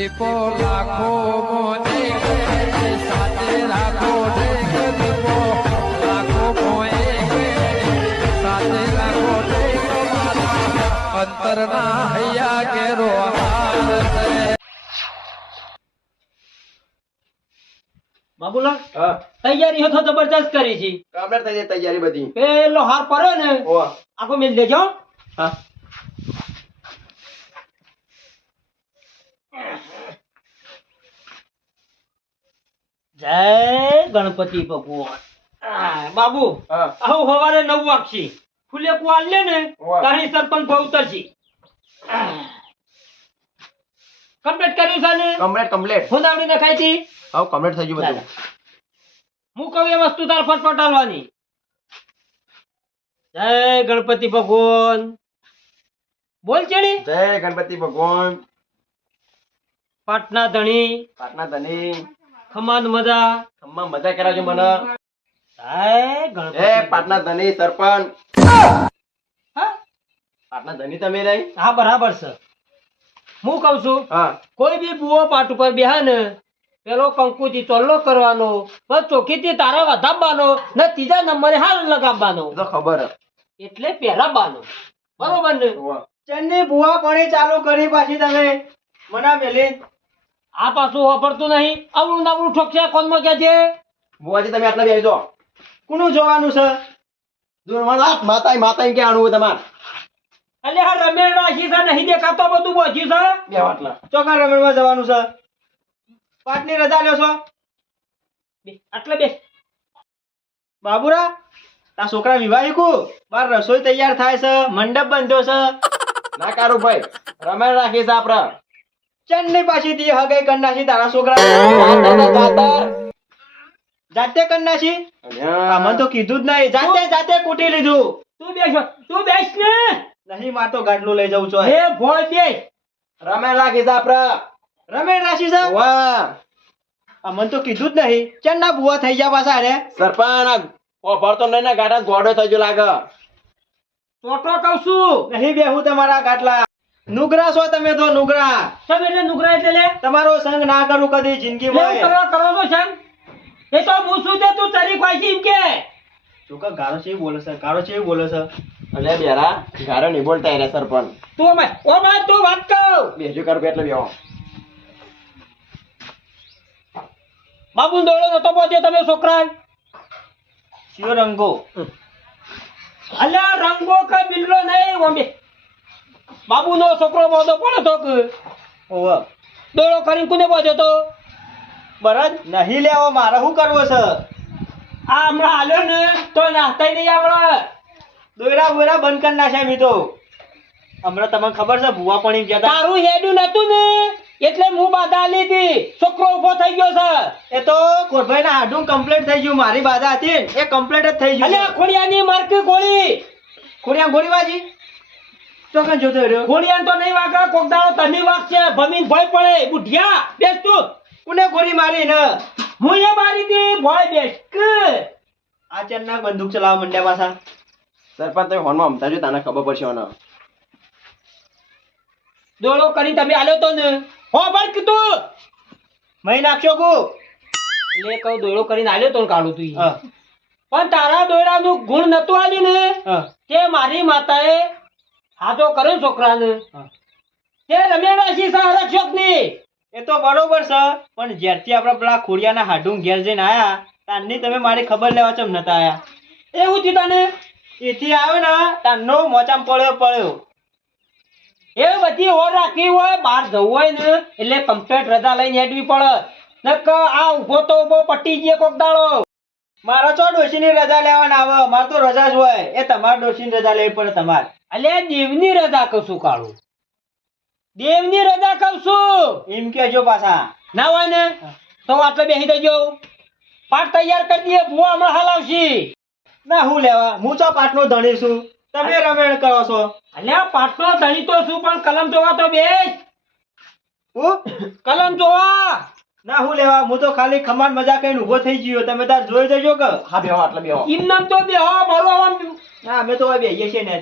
દીપો લાખો મોને સાથે રાખો દીપો લાખો મોએ સાથે રાખો અંતરના હૈયા કેરો બાબુલા તૈયારી તો જબરજસ્ત કરી છે. કામરે થઈ તૈયારી બધી. પેલો હાર પડ્યો ને આખો મેલ દેજો. હા જય ગણપતિ ભગવાન. બાબુ આવું સવારે 9 વાગશે ફૂલે કુવાલ લે ને તારી સરપંચ ભાવ ઉતરશે. કમ્પ્લીટ કર્યું છે ને? કમ્પ્લીટ ફોનાવડી નખાઈ હતી. હા કમ્પ્લીટ થઈ ગયું બધું. હું કહું એ વસ્તુ તાર ફટફટ આલવાની. જય ગણપતિ ભગવાન. બોલ ચેડી. જય ગણપતિ ભગવાન. પાટના ધણી ખમાન મજા કરાવજો મને. જય ગણપતિ. એ પાટના ધણી સરપંચ. પાટના ધણી તમે નહીં? હા બરાબર છે. હું કઉ છું કોઈ બી બુઓ પાટ ઉપર બેહા ને પેલો કંકુથી ચોલ્લો કરવાનો, બસ ચોખીથી તારા વધાવવાનો ને ત્રીજા નંબરે હાર લગાવવાનો. તો ખબર એટલે પહેલા બાનો. બરોબર ને? ચન્ની બુઆ પાણી ચાલુ કરી પાછી તમે મના મેલી. આ પાછું વાપરતું નહીં. આવડું નાવડું ઠોકશે કોનમાં કે છે. બુઆજી તમે આટલા બેસી જાઓ. કોનું જોવાનું છે? માતા કે આણું તમારે એટલે હા રમેણ રાશી છે નહીં દેખાતો બધું બોજી છે. બે વાટલા ચોકા રમણમાં જવાનું છે. પાટની રજા લ્યો છો? એટલે બે બાબુરા તા છોકરા વિવાહી કુ બાર રસોઈ તૈયાર થાય છે, મંડપ બંધ્યો છે. ના કારું ભાઈ રમેણ રાખી છે આપડે. ચન્ની પાછી દી હગાઈ કન્નાસી તારા છોકરા જાતે કન્નાસી. આમાં તો કીધું જ નહીં. જાતે કૂટી લીધું. તું બેસ ને. નહીં માર તો ગાડલું લઈ જવું છો. હે ભોય બે રમેણ રાખી છે આપડે. રમેણ રાશી છે. વાહ અમને તો કીધું જ નહીં. ચન્ના બુઆ થઈ ગયા પાછા રે. સરપંચ ભરતો નહીં ને ગાડા ગોડો થઈ ગયો લાગે. ટોટો કહું છું. નહીં બેહું તમારા ગાટલા. નુગરા છો તમે તો નુગરા. સબ એટલે નુકરા એટલે લે તમારો સંગ ના કરું કદી જિંદગીમાં. કરો તો છે એ તો હું શું દે તું તરી ખવાઈ એમ કે છોકરા ગારો છે બોલે છે. ગારો છે બોલે છે. અલે બેરા ગારો નહીં બોલતા રે સરપંચ. તું તું વાત કહું. બેજો કર એટલે બેહો. બાબુ દોડો નતો પહોંચે તમે છોકરા. શિયો રંગો. અલ્યા રંગો કા બિલ્લો નહીં ઓમે. બાબુ નો છોકરો બોધો પડે તો કે ઓવા દોડો કરીને કોને પહોંચ્યો તો બરાબર નહીં લેવો મારે શું કરવો છે? આ હમણાં હાલ્યો ને તો નાસ્તાય નહીં આવડે. દોયરા બોયરા બંધ કરી નાખ્યા મી તો. હમણાં તમને ખબર છે ભૂવા પણ ગયા હતા. તારું હેડું નતું ને એટલે હું બાધા આલી હતી. છોકરો ઉભો થઈ ગયો છે. એ તો કોટભાઈ ના હાડું કમ્પ્લીટ થઈ ગયું. મારી બાધા હતી ને એ કમ્પ્લીટ જ થઈ ગયું. અલ્યા ખોડિયાની માર્કે ગોળી. ખોડિયા ગોળીબાજી ચોકન જોતો રહ્યો. ખોડિયાન તો નહીં વાગે કોક દાડો તની વાગશે. ભમીન ભય પડે બુઢિયા બેસ તું. કોને ગોળી મારી ને? હું એ મારી દી ભય બેસ કે આ ચન્ના બંદૂક ચલાવવા મંડ્યા પાછા. સરપંચ તમે હોનમાં અમતા જો તને ખબર પડશે ને. દોડો કરી તમે આલ્યો તો ને હો બળ તું મહી નાખશો કુ એટલે કહું દોડો કરીને આલ્યો તો ને કાળું તું હા પણ તારા દોડાનું ગુણ નતું આલ્યું ને હા તે મારી માતાએ હાજો કર્યો છોકરાને તે રમેણ રાશી સંરક્ષક ની. એ તો બરોબર છે પણ જ્યારથી આપડા પેલા ખોડિયાના હાડું ઘેર જઈને આયા તારની તમે મારી ખબર લેવા ચમ નતા આયા. એવું થયું તને એથી આવ્યો ને તારનો મોચામ પડ્યો. એ બધી ઓર રાખવી હોય બહાર જવું હોય ને એટલે કમ્પ્લીટ રજા લઈને હેડવી પડે. નક આ ઉભો તો ઉભો પટી ગયો કોક દાડો. મારા ચો ડોશીની રજા લેવાના આવે. મારે તો રજા જ હોય. એ તમારે ડોશીની રજા લેવી પડે તમારે. અલ્યા દેવની રજા કહું છું કાળું. દેવની રજા કહું છું. એમ કેજો પાછા. ના હોય ને તો આટલે બેસી દેજો. પાટ તૈયાર કરી દઈએ ભૂવા હમણાં હાલ આવશી. ના હું લેવા હું ચો પાટનો ધણી છું. તમે રમેણ કરો છો. અલ્યા પાટનો ધણી તો છું પણ કલમ જોવા તો બેસ. હું કલમ જોવા ના હું લેવા હું તો ખાલી ખમાન મજા કઈને ઉભો થઈ ગયો. તમે તાર જોઈ જજો કે. હા બેહો આટલા બેહો. એમ નામ તો બેહો બરો. ના અમે તો હવે બેહીએ છીએ ને.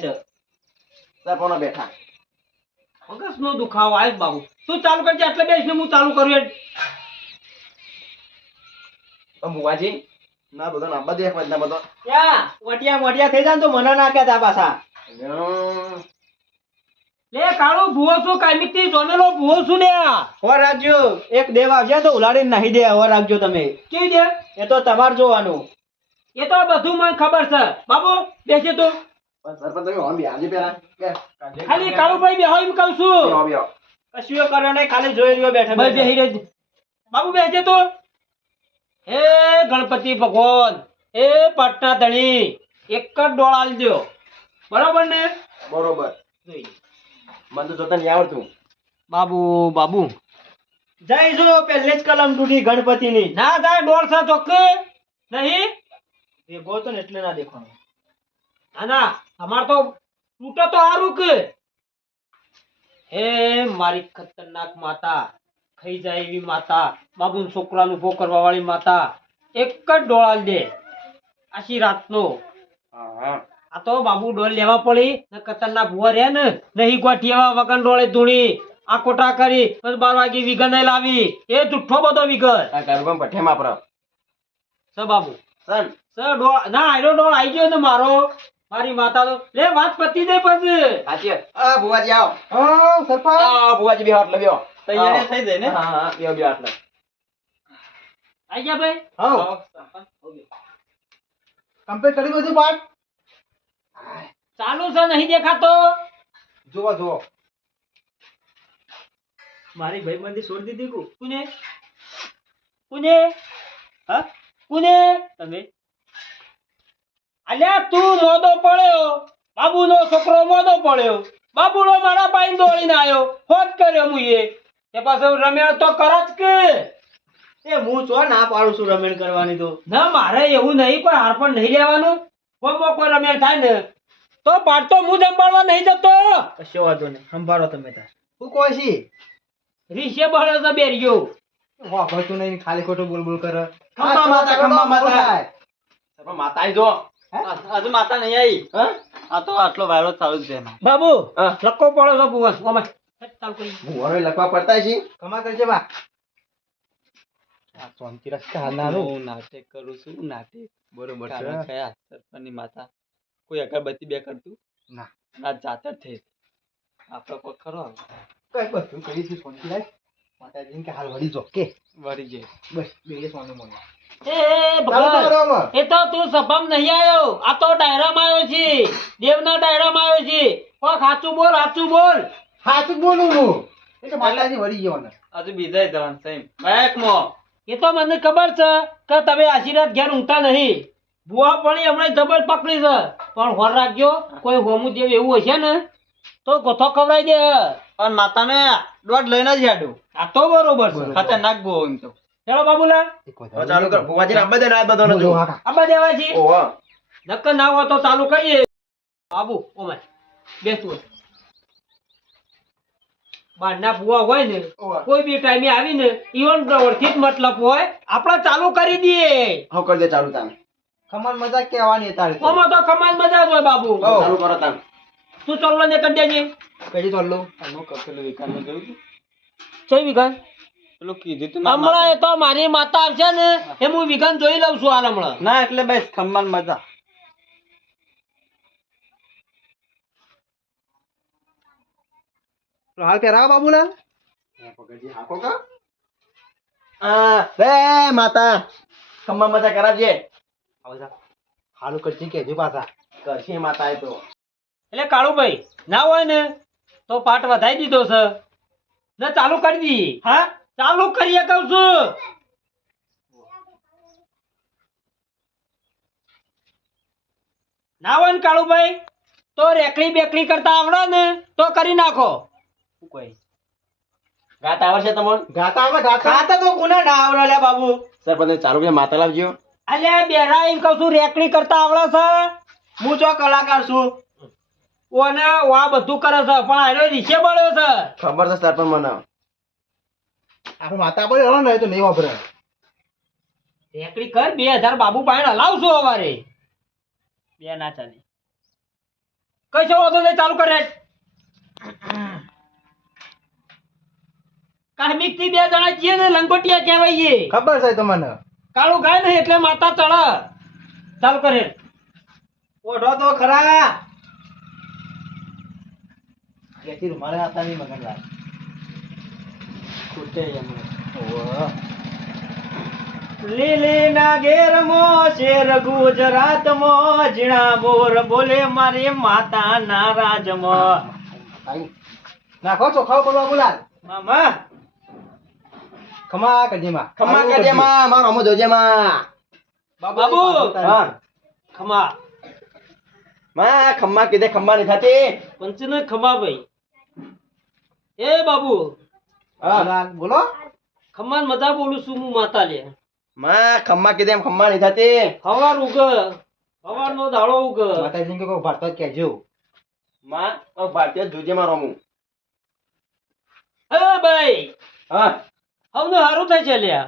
સરપંચ બેઠા મગજનો દુખાવો આવ્યો બાબુ. તું ચાલુ કરજે એટલે બેસને હું ચાલુ કરું એ. ભુવાજી ના બધો ના બધે એક વાજના બધો ક્યાં વટિયા થઈ જાય ને તો મને ના કહેતા પાછા. લે કાળો ભૂવો છું કાયમિકથી જોમેલો ભૂવો છું લે. હો રાખજો, એક દેવ આવશે તો ઉલાડીને નાહી દે. હો રાખજો તમે. કેવી દે? એ તો તમારે જોવાનું. એ તો બધું મને ખબર છે બાબુ. બેસી તું. સરપંચ તમે હોન બિહારજી પેલા ખાલી કાળુભાઈ બેહો એમ કહું છું. કશું કર્યો નહીં, ખાલી જોઈ રહ્યો બેઠા ભાઈ બેઠા. બેહી રહેજે. બાબુ બેસજે તું. હે ગણપતિ ભગવાન, એ પાટના ધણી, એક જ ડોળ આલજો. બરોબર ને? બરોબર. જોઈ. મને તો જોતા નહીં આવડતું. બાબુ જઈ જો પહેલે જ કલમ તૂટી ગણપતિની. ના જાય ડોળ છે ચોખ્ખી નહીં. ભેગો તો ને એટલે ના દેખવાનું. ના અમાર તો તૂટે તો હારું કે. હે મારી ખતરનાક માતા, ખાઈ જાય એવી માતા, બાબુ છોકરાનું ઉભો કરવા વાળી માતા, એક જ ડોળ આલ દે આખી રાતનો. હા આ તો બાબુ ડોલ લેવા પડી ને ખતરનાક ભૂવા રે ને નહીં ગોઠી એવા વગન ડોળે ધૂણી આ કોટા કરી પછી 12 વાગે વિગન નહીં લાવી. એ જુઠ્ઠો બધો વિગન આ કારુબામ પઠે માપરો સ બાબુ. સન સ ડોળ ના આયરો ડોળ આઈ ગયો ને મારો. મારી માતા તો લે વાત પતી દે પછી. સાચી આ ભુવાજી આવો. હા સરપંચ આ ભુવાજી બે હાથ લવ્યો તૈયારી થઈ જાય ને? હા બે હાથ લવ. આઈ ગયા ભાઈ. હા કમ્પ્લીટ કરી બધું પાઠ ચાલુ છે નહીં દેખાતો. જુઓ મારી ભાઈબંધી છોડી દીધી કુ. કુને હા કુને તમે અલ્યા તું મોદો પડ્યો, બાબુનો છોકરો મોદો પડ્યો, બાબુનો મારા પાઈ દોડીને આવ્યો, ફોન કર્યો મુએ તે પાછો રમેણ તો કર જ કે. એ હું ચો ના પાડું છું રમેણ કરવાની તો. ના મારે એવું નહીં, કોઈ હાર પણ નહીં લેવાનું. કોઈ રમેણ થાય ને તો પાડતો હું જંબાડવા નહીં જતો. કશો વાંધો નહીં, સંભાળો તમે તાર. તું કોઈ છી રીસે બળે છે બેરિયો. વાપરતું નહીં ખાલી ખોટું બોલ કરે. ખમ્મા માતા સરપંચ માતા આઈ જો. હજુ માતા નહીં આવી. હા આ તો આટલો વાયરો ચાલુ જ છે એમાં. બાબુ હા. લક્કો પડો છો ભુવન. ઓમે ચાલ કરી. હું હવે લખવા પડતા છી. કમા કરજે બા. શાંતિ રસ્તા હાલનારું. હું નાટક કરું છું નાટક. બરોબર કારણ કયા સરપંચની માતા કોઈ અગરબત્તી બે કરતું ના. ના જાતર થઈ આપણો કોઈ ખરો આવે. કઈ બધું કરી છે શાંતિ રાખ. માતાજીને કે હાલ વળી જો કે વળી જાય બસ બે સોનું મને એ ભગવાન બરાબર એ તો તું સભામ નહીં આવ્યો, આ તો ડાયરામાં આવ્યો છે, દેવના ડાયરામાં આવ્યો છે. કોઈ સાચું બોલ, સાચું બોલ. સાચું બોલું હું એ તો માતાજી વળી ગયો ને. હજુ બીજા જવાનું છે બેકમાં. એ તો મને ખબર છે કે તમે આશીર્વાદ ઘેર ઊંઘતા નહીં. ભુવા પણ હમણાં જબર પકડી છે, પણ હોર રાખજો કોઈ હોમું જેવું એવું હશે ને તો ગોથો ખવડાવી દે. પણ માતાને દોઢ લઈને જ હેડું. આ તો બરોબર છે. ખતરનાક બહુ એમ તો. ચલો બાબુલા હવે ચાલુ કર ભુવાજી ના બધે રાત બધો નતો. આબા દેવા છે. ઓહો નક્કર ના હોય તો ચાલુ કરીએ. બાબુ ઓમે બેસતું બારના ભુવા હોય ને ઓહો કોઈ બી ટાઈમે આવીને ઈવન ઓળખી જ મતલબ હોય આપણે ચાલુ કરી દઈએ. હો કર દે ચાલુ તાન. ખમણ મજાક કહેવાની તારે. ઓમાં તો કમાલ મજા જ હોય બાબુ. ચાલુ કરો તાન. તું ચલો ને કરી દેજે. કઈ ચાલુ આનું પેલું વિકાસનું જોયું તું? જય વિકાન. પેલું કીધું તું ના હમણાં એ તો મારી માતા આવશે ને એ હું વિકાન જોઈ લઉં છું હાલ હમણાં. ના એટલે બસ ખમ્માન મજા. હાલ કે રાવ બાબુલાલ પકડજી હાકો કા રે માતા ખમ્મા મજા કરાવજે. હાલું કરજી કેજો પાછા કરશે માતા એ તો. એટલે કાળુભાઈ ના હોય ને તો પાઠ વધાઈ દીધો છે ને ચાલુ કરી દી. હા ચાલુ કરીએ કહું છું. ના હોય ને કાળુભાઈ તો રેકડી બેકડી કરતા આવડે ને તો કરી નાખો. શું કહે? ગાત આવડશે તમને? ગાતા આવે ગાતા તો કોને ના આવડે લે બાબુ. સરપંચ ચાલુ કે માતા લાવજો. અલ્યા બેરા એમ કહું છું રેકડી કરતા આવડે છે. હું જો કલાકાર છું. ઓને આ બધું કરે છે પણ આનો રીસે બળ્યો છે. ખબર છે સરપંચ મને. આપણે માતા પર હલો ને તો નહીં વાપરે. રેકડી કર 2000 બાબુ પાણી હલાવશું અમારે. બે ના ચાલે. કશો વાંધો નહીં ચાલુ કરે. કાર્મિક થી 2 જણા છીએ ને લંગોટિયા કહેવાય એ. ખબર છે તમને કાળું ગાય ને એટલે માતા ચડે. ચાલુ કરે. ઓઢો તો ખરા કેથી રૂમાલે હતા ની મગનલાલ છૂટે એમને. લીલી ના ઘેર મો શેર ગુજરાત મો જીણા બોર બોલે મારી માતા ના રાજ મો. નાખો ચોખાઓ પડવા બોલાલ મામા ખમા કજેમાં ખમ્મા કજેમાં મારો અમો જોજેમાં બાબુ. હા ખમા. માં ખમ્મા કીધે ખમ્મા નહીં થતી પંચને ખમા ભાઈ. એ બાબુ હા બોલો ખમાન મજા બોલું છું હું માતા લે. માં ખમ્મા કીધે એમ ખમ્મા નહીં થતી હવાર ઉગ. હવારનો દાડો ઉગ. માતાજી કોઈ ભારતો કહેજો માં ભારતીય જોજેમાં રમું એ ભાઈ હા હવનું હારું થાય છે લ્યા.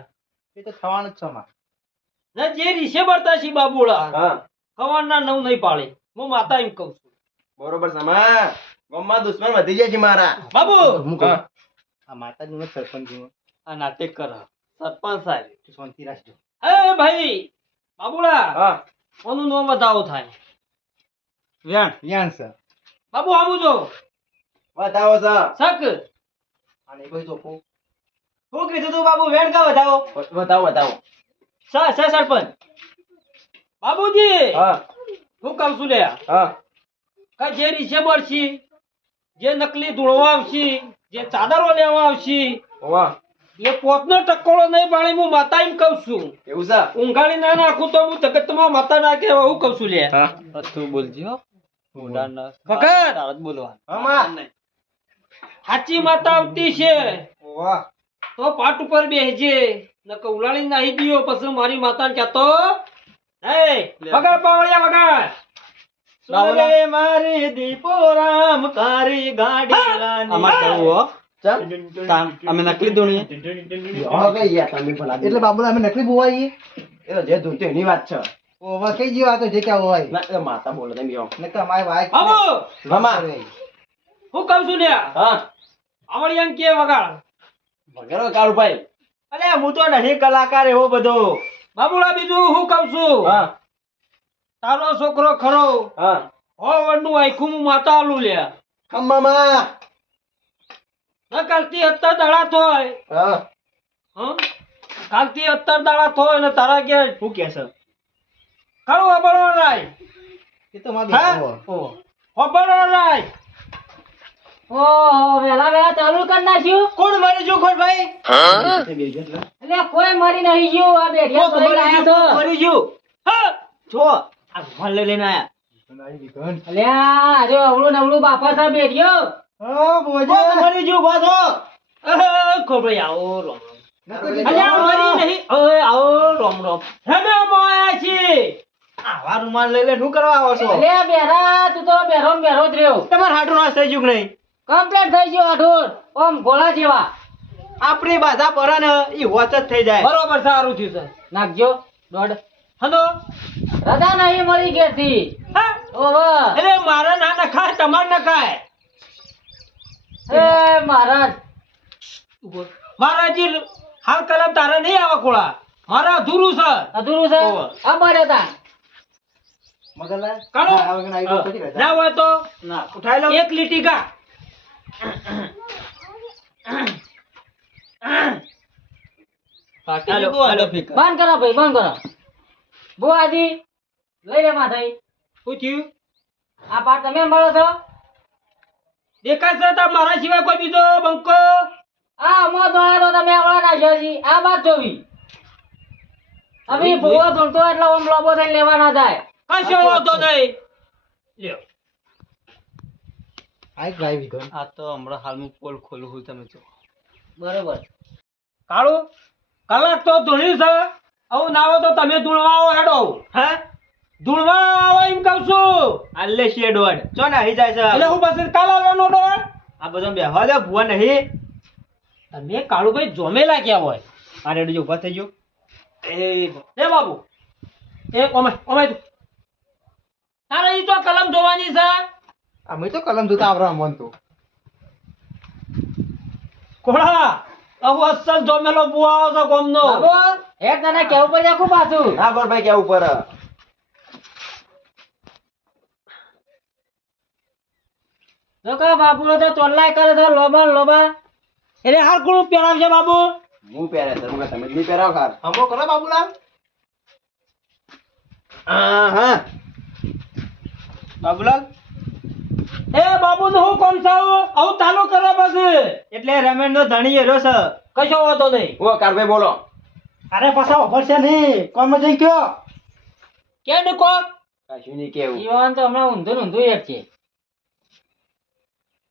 એ તો થવાનું જ છે માં ને જે રીસે બળતા છે બાબુડા હા ખવાના નવ નહીં પાડે. હું માતા એમ કહું છું. બરોબર છે માં ગમમાં દુશ્મન વધી જાય છે મારા બાબુ હું કહું હા. આ માતાજી સરપંચ આ નાટક કર. સરપંચ સાહેબ. શાંતિ રાખજો એ ભાઈ બાબુડા હા ઓનું નામ વધાવો થાય. વ્યાણ છે બાબુ આવું જો બતાવો છે સક. અને કોઈ ચોખ્ખું શું કીધું તું બાબુ વેણ કા વધાવો બતાવો બતાવો સરપંચ બાબુજી હા હું કહું છું લ્યા હા કે જે રીસે બળશી જે નકલી ધૂળવા આવશી જે ચાદરો લેવા આવશી વાહ એ પોતનો ટકોળો નહીં પાડે. હું માતા એમ કહું છું. એવું છે ઊંઘાડી ના નાખું તો હું જગતમાં માતા ના કહેવાય હું કહું છું લે. હા તું બોલજી હો ફકત તારા જ બોલવા હા માં સાચી માતા આવતી છે વાહ તો પાટ ઉપર બેસજે નકર ઉલાળી નાહી ગયો પછી મારી માતાને કહેતો હે વગાડ પાવળિયા વગાડ. સુરે મારી દીપો રામ કારી ગાડી લાની. આમાં કરવું હો ચલ કામ અમે નકલી ધૂણીએ હવે યાર તમે ભલા એટલે બાબુ અમે નકલી બોવાઈએ એ તો જે ધૂનતો એની વાત છે ઓવા કઈ જેવા તો જે ક્યાં હોય ના એ માતા બોલે તમે બેહો ને તો અમારી વાઈફ બાબુ મામા હું કહું છું લ્યા હા આવળિયાને કે વગાડ. વગેરો કાળુભાઈ અલે હું તો નહીં કલાકાર એવો બધો. બાબુડા બીજું હું કહું છું હા તારો છોકરો ખરો હા હો વડનું આખું હું માતા આલું લ્યા. ખમ્મામાં ન કાલથી 70 દાડા થોય હા હં? કાલથી 70 દાડા થોય ને તારા કે શું કે છે ખરું અબળો રાય. એ તો મારી હા? બેઠો. અબળો રાય. ઓહો વેલા વેલા ચાલુ કરી નાખ્યું. કોણ મરી ગયું કોણ ભાઈ એટલે કોઈ મરી નહીં ગયું. આ બેઠિયા કોક તોડી મરી લાયા ગયું છો. કોક મરી ગયું હા જો આ રૂમાલ લઈને આયા અલ્યા અરે અવળું નવળું બાપા સાહેબ બેઠ્યો. હા બોજે કોક મરી ગયું પાછો ખોભાઈ આવો રોમ રોમ. નકલી અલ્યા મરી નહીં ઓય આવો રોમ રોમ. અમે મોયા છીએ. આવા રૂમાલ લઈને શું કરવા આવો છો અલ્યા બેરા તું તો બેરો ને બેરો જ રહ્યો. તમારે હાટું નાશ થઈ ગયું કે નહીં કમ્પ્લીટ થઈ ગયો અઢોર. ઓમ ગોળા જેવા આપણી બાધા પર ને ઈ હોચ જ થઈ જાય બરોબર સારું થયું છે. નાખજો દોઢ. હલો રજા નહીં મળી ઘેરથી. હા ઓહો અરે મારા ના નખાય તમાર નખાય. એ મહારાજ મારાજી હાલ કલમ તારે નહીં આવે ખોળા મારા અધૂરું છે. અધૂરું છે ઓહો. અમારે તા મગનલાલ કાઢો. આ વગર આવી ગયો પછી રજા. ના હોય તો ના ઉઠાઈ લો એક લીટી કા પાકી હાલો, જતું હાલો. આડો ફીકા બંધ કરો ભાઈ બંધ કરો. બુઆજી લઈ લે માથાઈ. શું થયું આ પાટ તમે મળો છો. દેખાય છે તાર મારા સિવાય કોઈ બીજો બંકો આ મો દોડા તો તમે આવડા નાખ્યો છે. આ બાદ જોવી હવે ભૂવો ધૂળતો એટલે ઓમ લોબો થઈને લેવા ના જાય. કશો વાંધો નહીં લ્યો આ એક ભાઈ વિધન આ તો હમણાં હાલમાં પોલ ખોલું હું તમે જો બરોબર કાળું કલાક તો ધૂણ્યું છે આવું ના હોય તો તમે ધૂળવા આવો હેડો હા ધૂળવા આવો એમ કહું છું. આલે છે દોડ ચો ને આવી જાય છે એટલે હું પછી કાલ આવવાનો ડોળ આ બધો બેહવા દે ભુવા નહીં તમે કાળુભાઈ જોમેલા ક્યાં હોય આ રેડી ઉભા થઈ ગયો એ બાબુ એ ઓમે ઓમે તું. તારે ઈ તો કલમ જોવાની છે અમે તો કલમ જોતા આવરા મન તો કોળા આવું અસલ જોમેલો બુઆ આવો છો ગોમનો બાબુ હેડ તને કેવું પડે આખું પાછું હા ગોરભાઈ કેવું પર જો કે બાપુ તો ચોલ્લાય કરે છે લોબા લોબા એટલે હાલ કોણ પહેરાવશે બાબુ હું પહેરે છે હું તમે જ નહીં પહેરાવ ખાર હમો કરો બાબુલાલ હા બાબુલાલ એ બાબુ નું હું કોમ છું આવું ચાલુ કરવા પછી એટલે રમેશ નો ધણી એરો છે. કશો વાંધો નહીં ઓ કારભાઈ બોલો અરે પાછા ઓફર છે નહીં કોણ જઈ ગયો કે ને કોક કશું નહીં કેવું જીવન તો હમણાં ઊંધું ને ઊંધું હેડ છે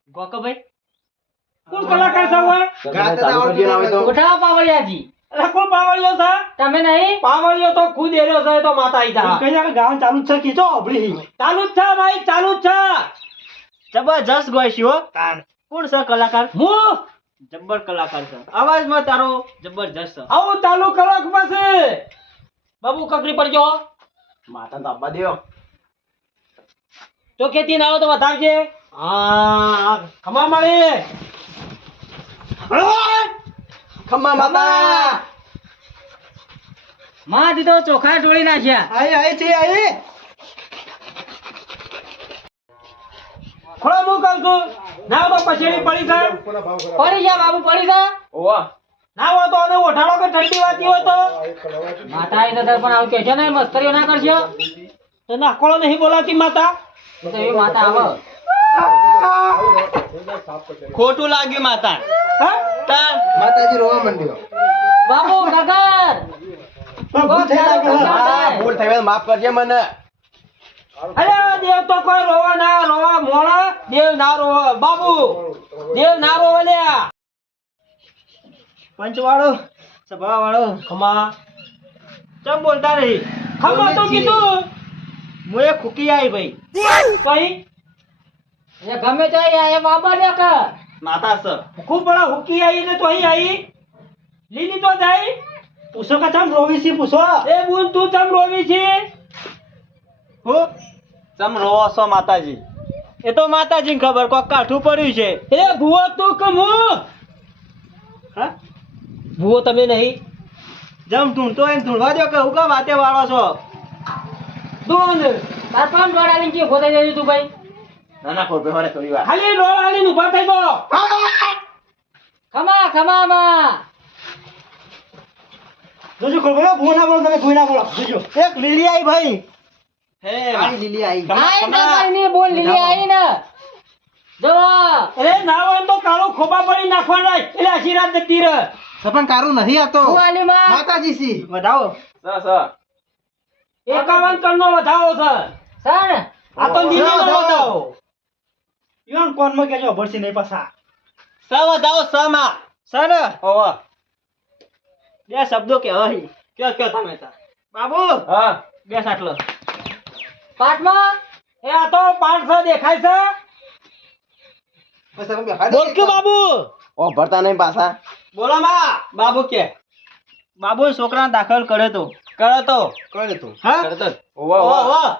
ગોકભાઈ કોણ કલાકાર છે હવે ચાલુ કરજો ને હવે તો ઉઠાવો પાવળિયાજી એટલે કોણ પાવળિયો છે તમે નહીં પાવળિયો તો ખુદ એર્યો છે તો માતા આઈ જા કઈ જગ્યા ગાવાનું ચાલુ જ છે કીધો અબળી ચાલુ જ છે ભાઈ ચાલુ જ છે જબરજસ્ત ગોઈશી હો. કોણ છે કલાકાર? હું જબ્બર કલાકાર છે. અવાજમાં તારો જબરજસ્ત છે. આવું ચાલુ કરો કે પછી બાબુ કકરી પડજો માતા તો આપવા દ્યો તો ખેતી ના આવે તો વધારજે હા ખમા મળી ખમ્મા માતા માં દીધો ચોખા ઢોળી નાખ્યા આઈ છે આઈ ખોળો હું કહું છું ના તો પછેડી પડી છે પડી જા બાબુ પડી જા ઓવા ના હોય તો અને ઓઠાડો કે ઠંડી વાતી હોય તો માતા આવી તો પણ આવું કહેશો નહીં મસ્કરીઓ ના કરશો તો નાખોળો નહીં બોલાવતી માતા એ તો એવી માતા આવે ખોટું લાગ્યું માતા હા માતાજી રોવા માંડ્યો બાબુ ગગર ભૂલ થઈ લાગે હા ભૂલ થઈ હોય તો માફ કરજે મને અરે દેવ તો કોઈ રોવા ના રોવા મોળા દેવ ના રોવા બાબુ દેવ ના રોવા લ્યા પંચવાળો સભા વાળો ખમા ચમ બોલતા નહીં. ખમા તો કીધું હું એ ખુકી આવી ભાઈ કઈ એ ગમે તો એ બાબા ને કે માતા છે. ખૂબ બડા હુકી આવી ને તો અહીં આવી લીલી તો જાય પૂછો કે ચમ રોવી છે પૂછો એ બુન તું ચમ રોવી છે હું ચમ રોવો છો માતાજી એ તો માતાજીને ખબર કોક કાઠું પડ્યું છે. એ ભુવો તું કે હું હા ભુવો તમે નહીં જમ ઢૂંઢતો હોય ને ઢૂંઢવા દો કે હું કા વાતે વાળો છો. દોન તાર પામ દોડાલી કે ગોતાઈ જજો તું ભાઈ ના ના ખોર ભાઈ થોડી વાર ખાલી ડોળ આલીને ઊભા થઈ ગયો ખમા ખમા માં જોજો કોઈ બોલો ભૂ ના બોલો તમે કોઈ ના બોલો જોજો એક લીલી આવી ભાઈ. હે આઈ લીલી આઈ આઈ તમારી ની બોલ લીલી આઈ ને જો અરે ના હોય તો કાળું ખોબા પડી નાખવાના એટલે આશીર્વાદ જતી રહે સપન કારું નથી આતો હું આલી માં માતાજી સી વધાવો. સ 51 ટનનો વધાવો છે સર આ તો લીલીનો વધાવો ઈવન કોણ માં કેજો ભરસી નહીં પાછા સ વધાવો સ માં છે ને ઓવા બે શબ્દો કહેવાય. કયો કયો તમે તાર બાબુ હા બે સાટલો. પાટમાં એ આ તો 500 દેખાય છે બસ તમે બેહાડો બોલ કે બાબુ ઓ ભરતા નહીં પાછા બોલો માં બાબુ કે બાબુ છોકરાને દાખલ કર્યો તો. કરો તો કરે તો હા કરતો જ. ઓવા ઓવા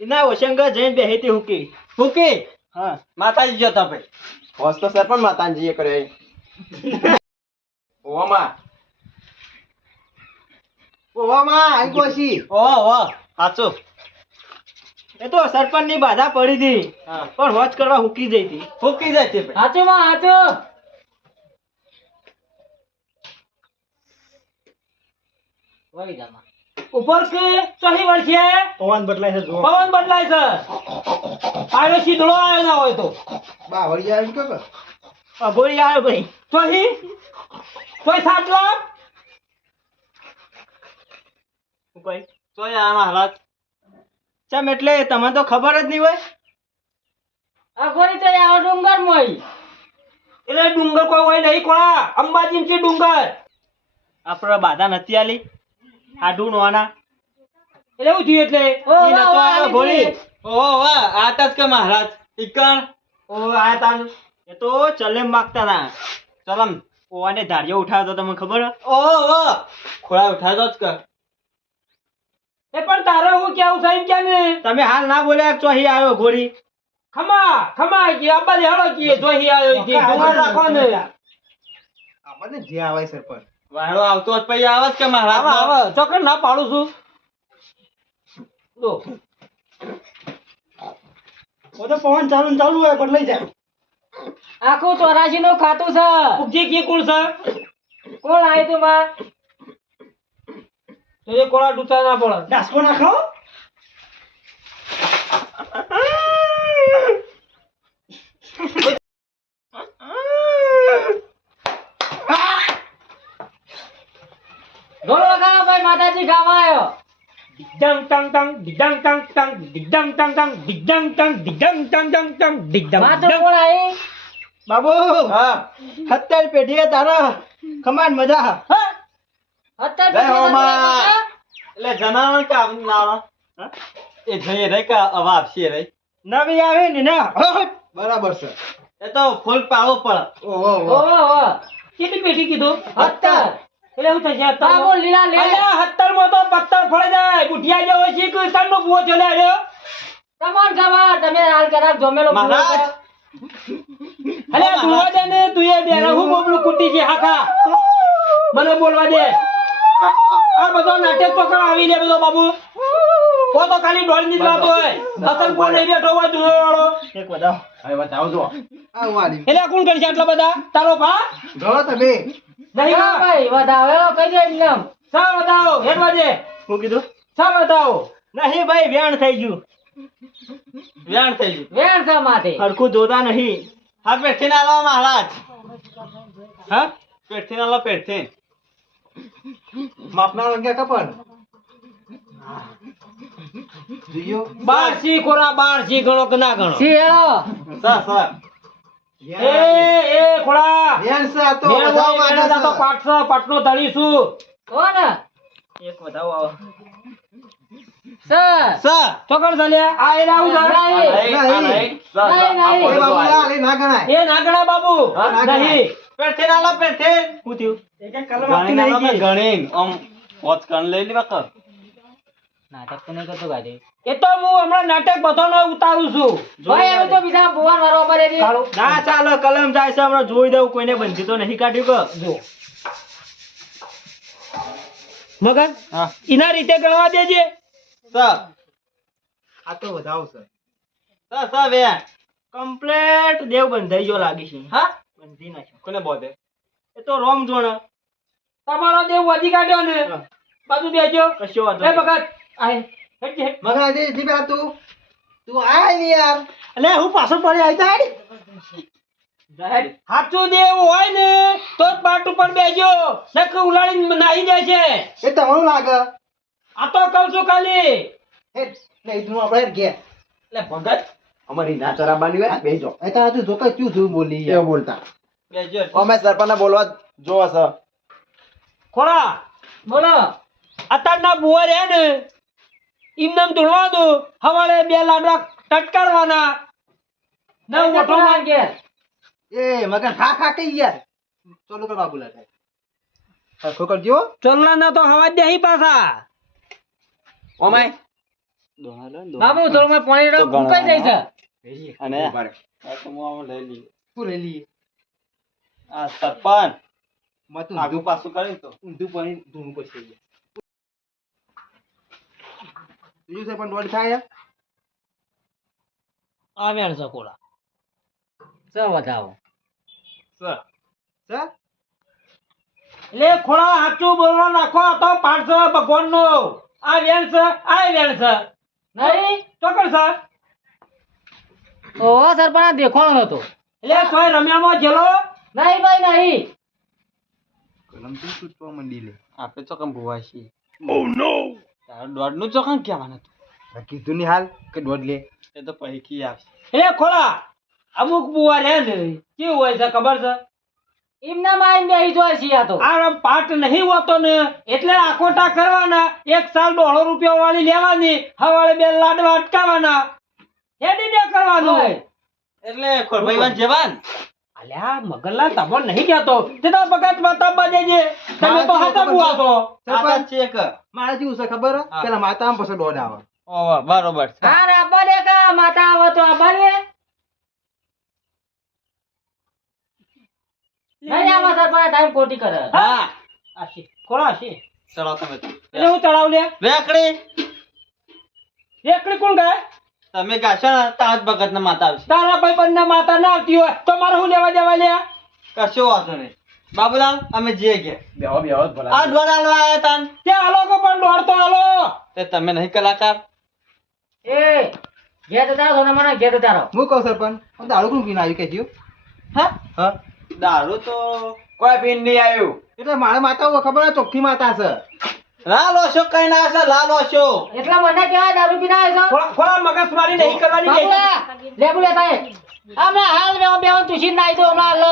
એના ઓશંગા જઈને બેહી હતી હુકી. ફૂકી હા માતાજી જો તમે હોસ તો સરપંચ માતાજી એ કર્યો ઓવા માં ઓવા માં આઈ કોશી ઓહો સાચું એ તો સરપંચ ની બાધા પડી હતી હા પણ વોચ કરવા હુકી જઈ હતી. ફૂકી જાય છે ભાઈ હાચું માં હાચું વળી જા માં ઉપર કે ચોહી વર્ષે પવન બદલાય છે જો પવન બદલાય છે આયો સીધડો આયો ના હોય તો બા વળી જાય કે અઘોરી આવ્યો ભાઈ. ચોહી ચોય સાટલા હું કહી તો આમાં હાલાત ચમ એટલે તમને તો ખબર જ નહીં હોય. આ ગોરી તો આવો ડુંગર મોય એટલે ડુંગર કોઈ હોય નહીં કોળા અંબાજી છે ડુંગર આપણે બાધા નથી આલી આઢું નોના. એટલે એવું થયું એટલે ઓ ઈ નતો વાહ, આવ્યો વાહ, ઘોડી. ઓહો વાહ આતા જ કે મહારાજ ઈકણ ઓ આયા તાન એ તો ચલેમ માગતા હતા. ચલમ ઓવાને ધાડિયો ઉઠાવતો તમને ખબર હે? ઓહો વાહ ખોળા ઉઠાડો જ કર એ પણ તારે હું કેવું સાહેબ કે ને તમે હાલ ના બોલ્યા ચોહી આવ્યો ઘોડી. ખમા કે અબ્બા લેહડો કે જોહી આયો કે ડુંગર રાખો ને આપણને જે આવે સરપંચ વાળો આવતો હોત પછી આવે જ કે મહારાજ આવા આવા ચોકડ ના પાડું છું જો તો પવન ચાલુ ને ચાલુ હોય બદલાઈ જાય. આખું 84 નું ખાતું છે. ઉપજી કી કુળ છે કોણ આયુ તું માં? તો એ કોળા ડૂચા ના પડે ડાસકો નાખો. ઢોલ વગાડો ભાઈ, માતાજી ગાવા આવ્યો. દિગ્દમ ટંગ ટંગ દિગ્દમ ટંગ ટંગ દિગ્દમ ટંગ ટંગ દિગ્દમ ટંગ દિગ્દમ ટંગ ટંગ ટંગ દિગ્દમ માં તો કોણ આયી? બાબુ હા 70 પેઢીએ તારા કમાન મજા. હા? અત્યારે જય હો પેલા માં. બધા એટલે જનાવર કે આવું લાવા એ જઈએ રે કે હવે આપશે રે નવી આવી ને ના બરાબર છે એ તો ફૂલ પાડવો પડે ઓહો ઓહો, કેટલી પેટી કીધું 70. એટલે હું થશે બાબુ લીલા લે. અલ્યા 70 માં તો પત્તર ફળે જાય બુઢિયા જેવો છે કે તનનો બુઓ ચલે આવ્યો તમને ખબર, તમે હાલ કદાચ જમેલો પૂરો મહારાજ. કરો. અલ્યા તું દે ને તું એ બેરા હું બોબલું કુટી છે હાકા મને બોલવા દે આ બધો નાટ્ય તો કર આવી લે બધો બાબુ ઓ તો ખાલી ડોળ ની જ વાત હોય અસલ કોણ નહીં બેઠો હોય ધૂળો વાળો એક વધાવ. હવે બતાવો જો આ વાડી એટલે કોણ કરશે આટલા બધા તારો ભા ગળો તમે નહીં હા ભા ભાઈ, વધાવેલો કહી દે એકદમ. સા બતાવો હેડવા દે હું કીધું સા બતાવો નહીં ભાઈ વેણ થઈ ગયું. વ્યાણ થઈ ગયું વેણ છે માથે. હરખું જોતા નહીં. હા પેઠી ના લાવો મહારાજ હા પેઠી ના લો પેઠી માપના રંગ્યા કપડ જોયો 12 સી ખોરા 12 સી ગણો કે ના ગણો સી હેળો. સર એ ખોડા ધ્યાન છે આ તો મેં વધાવ હોય માંગે મેં તો છે. પાટસો પાટનો ધણી છું કોણ? એક વધાવ આવો. સર. સર ચોકડ ચાલ્યા આ એ રાહુ નહીં. જા નહીં. એ બાબુ લા લે ના ગણાય એ નાગડા બાબુ હા, નાગડા. નહીં પેઠી ના લો પેઠી શું થયું? એક એક કલમ ગણી આપતી ના નહીં લો ગઈ. ગણી આમ વોચ કણ લઈ લેવા કર નાટક તો નહીં કરતો ગાડી. એ તો હું હમણાં નાટક બધાનો ઉતારું છું ભાઈ હવે તો બીજા ભુવન વાળો પર એની. ના ચાલો કલમ જાય છે હમણાં જોઈ દઉં કોઈને બંધી તો નહીં કાઢ્યું કે જો મગન હા એના રીતે ગણવા દેજે સર આ તો વધાવ છે સર વ્યાણ કમ્પ્લેટ દેવ બંધાઈ ગયો લાગે છે. હા બંધી નાખ્યો. કોને બોધે એ તો રોમ જોણ. તમારો દેવ વધી કાઢ્યો ને હા. બાજુ બેજો કશો વાંધો એ નહીં. ભગત આય હેડ હેડ મગા દે જી પેલા તું આય ને યાર અલે હું પાછળ પડી આવી તાડી. સાચું દેવ હોય ને તો જ પાટ ઉપર બેજો નકર ઉલાડીને નાહી જાય છે એ તમારું લાગે આ તો કહું છું ખાલી હે લે ઈધું આપણે ઘેર એટલે ભગત અમારી ના ચરાબાની હોય બેજો એ તારા તું જોકે ક્યું જોયું બોલી યાર એવું બોલતા બેજો અમે સરપંચને બોલવા જોવા છે ખોળા બોલો. અત્યારના બુવા રહ્યા ને એમને ધોળવા દો હવારે 2 લાડવા ટટકારવાના ને ઓઠો માં ઘેર. એ મગન ખા ખા કે યાર ચાલો કર બાબુ લા હરખો કરજો ચોલ્લા ના તો હવા જ દેહી પાછા ઓમાય બાબુ થોડું પાણી તો ગણો. ફૂંકાઈ જાય છે. અને ઉભા રહે. આ તો હું આમ લઈ લઈએ તું લઈ લઈએ આ સરપંચ મત આગુ પાછું કરીને તો ઊંધું પાણી ધૂનું પછી બીજું છે પણ દોડ થાય આ વેણ છે કોળા સ વધાવો. સર સર એટલે ખોળા સાચું બોલવા નાખો આ તો પાઠ છે ભગવાન નો આ વેણ છે આ વેણ છે નહીં? ચોકડ છે ઓહો સરપંચ આ દેખાણો નતો. એટલે કોઈ રમ્યામાં જેલો નહીં ભાઈ નહીં. કલમ તું તૂટવા મંડી લે આપણે ચોકમ ભુવા છીએ ઓ નો તાર દોડ નું ચોકમ કહેવાનું હતું કીધું ની હાલ કે દોડ લે એ તો પૈકી આવશે એટલે ખોળા અમુક બુવા રહે ને કેવું હોય છે ખબર છે એમના માઇન્ડ બેહી જોય છે આ તો. આ પાઠ નહીં હોતો ને એટલે આખોટા કરવાના 1 સાલ $100 વાળી લેવાની હવાળે 2 લાડવા અટકાવવાના હેડી ને કરવાનું હોય. એટલે ખોરભાઈવાન જવાન અલ્યા મગનલાલ તમો નહીં કહેતો તે તો ભગત બતાવવા દેજે તમે તો હાથા બુઆ છો આતા છે કે મારે જેવું છે ખબર હે? હા. પેલા માતા આમ પછી દોડ આવે ઓવા બરોબર છે હા રાબા દે કા માતા આવો તો આબા દે. નહીં આવા સરપંચ ટાઈમ ખોટી કરે હા આશી કોણ આશી ચલો તમે એટલે હું ચડાવ લે રેકડી એકલી કોણ ગાય તમે ગાશો ને તાજ ભગત ના માતા આવશે તારા ભાઈ બંને માતા ના આવતી હોય તો મારે હું લેવા દેવા લે કશો વાંધો નહીં બાબુલાલ અમે જઈએ કે બેહો બેહો ભલા આ ડોર આલવા આયા તાન તે હાલો કે પણ દોડતો હાલો તે તમે નહીં કલાકાર એ ઘેર જતા રહો ને મને ઘેર જતા રહો હું કહું સરપંચ હું દારૂ કોણ પીને આવ્યું કહેજો હા દારૂ તો કોઈ પીન નહીં આવ્યું. એટલે મારે માતા હોય ખબર ચોખ્ખી માતા છે લાલ ઓશો કઈ ના હશે લાલ ઓશો એટલા મને કેવાય દારૂ પીને આવ્યો છો ખોળા મગજમારી નહીં કરવાની બે બાબુલા, લેબુ લેતા આય. હમણાં હાલ બેહો બેહો તુસી નાઈ દો હમણાં હાલ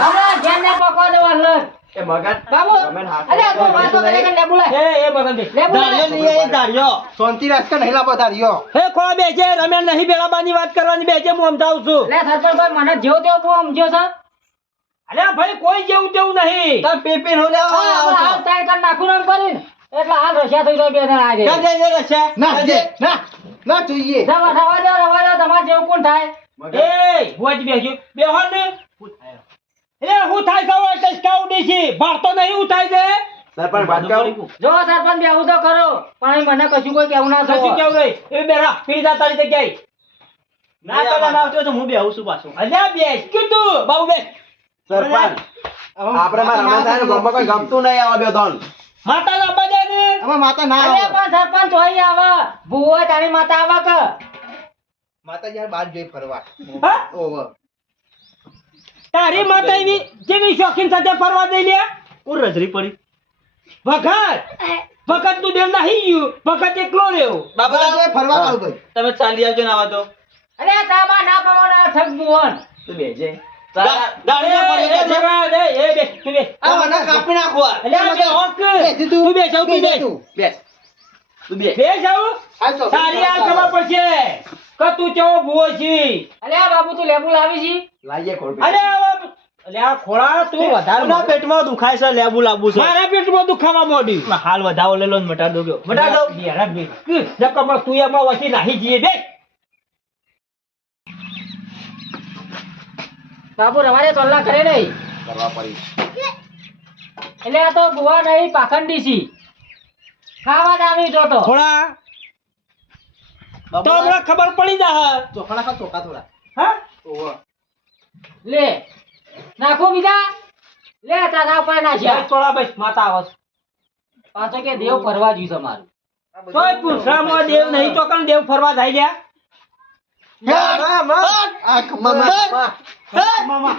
હમણાં ઘેર ને પકવા દો હાલ એ મગજ બાબુ તમે હાથ અરે આ તો વાતો કરે કે લેબુ લાય એ બગંદી લેબુ દારૂ લાય લઈ આવી દારૂ શાંતિ રાખ કે નહીં લાવો દારૂ હે ખોળા બેજે રમેશ નહીં બેલાબાની વાત કરવાની બેજે હું સમજાવું છું લે સરપંચ ભાઈ મને જેવો તેવો બહુ સમજ્યો છે અલ્યા ભાઈ કોઈ જેવું તેવું નહીં તમે પીપી હું લેવા હા, આવો હમણાં હાલ સાઈડ કરી નાખું ને એમ કરીને એટલે હાલ રશિયા થઈ જાય બે જણ આજે છો ક્યાં જઈ રહ્યા છે ના જે ના ના જોઈએ રવા દો તમારે જેવું કોણ થાય એ ભુવાજી બેસ્યો બેહો ને એ હું થાય સૌ એટલે કાઉડી છે ભારતો નહીં હું થાય છે સરપંચ વાત કહું જો સરપંચ બેહું તો કરો પણ મને કશું કોઈ કેવું ના કશું થયું કેવું નહીં એ બેરા પી જા તારી જગ્યાએ ના તમે ના આવતો તો હું બેહું છું પાછો અલ્યા બેસ કીધું બાબુ બેસ સરપંચ આપણે માં રમણ થાય ને ગામમાં કોઈ ગમતું નહીં આવે બે ધન માતા ના બજે ને આમાં માતા ના અરે આવે પણ સરપંચ હોય આવે ભૂવો તારી માતા આવે કે માતા યાર બહાર જોઈ ફરવા હા? ઓવર તારી માતા એવી જેવી શોખીન સાથે ફરવા દઈ લે હું રજરી પડી વખત નું દેવ નહીં ગયું વખત એકલો રહ્યો બાબુલાલ ફરવા કાઢું ભાઈ તમે ચાલી આવજો ને આવા તો અરે તાબા ના પાવાના ઠગ ભુવન તું બેજે દારૂ ના પડી કે છે? એ બેસ તું બેસ આ મને કાપી નાખવા અલ્યા બે હોક બેસી તું બેસ આવ તું બેસ બેસ તું બે બેસ આવ તારી આ ખબર પડશે કે તું કેવો ભૂવો છી અરે બાબુ તું લેબુ લાવી છી લાઈએ ખોલ અરે અલ્યા ખોળા તું વધારે કોના પેટમાં દુખાય છે લેબુ લાવવું છે મારા પેટમાં દુખાવા માંડ્યું હાલ વધાવો લઈ લો ને મટા દો મટા દો બેરા બે નકર તું એમાં વસી નાહી જઈએ બે બાબુ રવાડે તોલ્લા કરે નહીં કરવા પડી એટલે આ તો ભુવા નહીં પાખંડી છી ખાવા જ આવી જોતો ખોળા તો હમણાં ખબર પડી જા ચોખા ખા ચોખા થોડા હા ઓવર લે નાખો બીજા લે તારા ઉપર નાખ્યા થોડા બસ માતા આવસ પાછો કે દેવ ફરવા જ્યું તમારું તોય પૂછરામાં દેવ નહીં તો કણ દેવ ફરવા જાય ગયા આ ખમ્મા મામા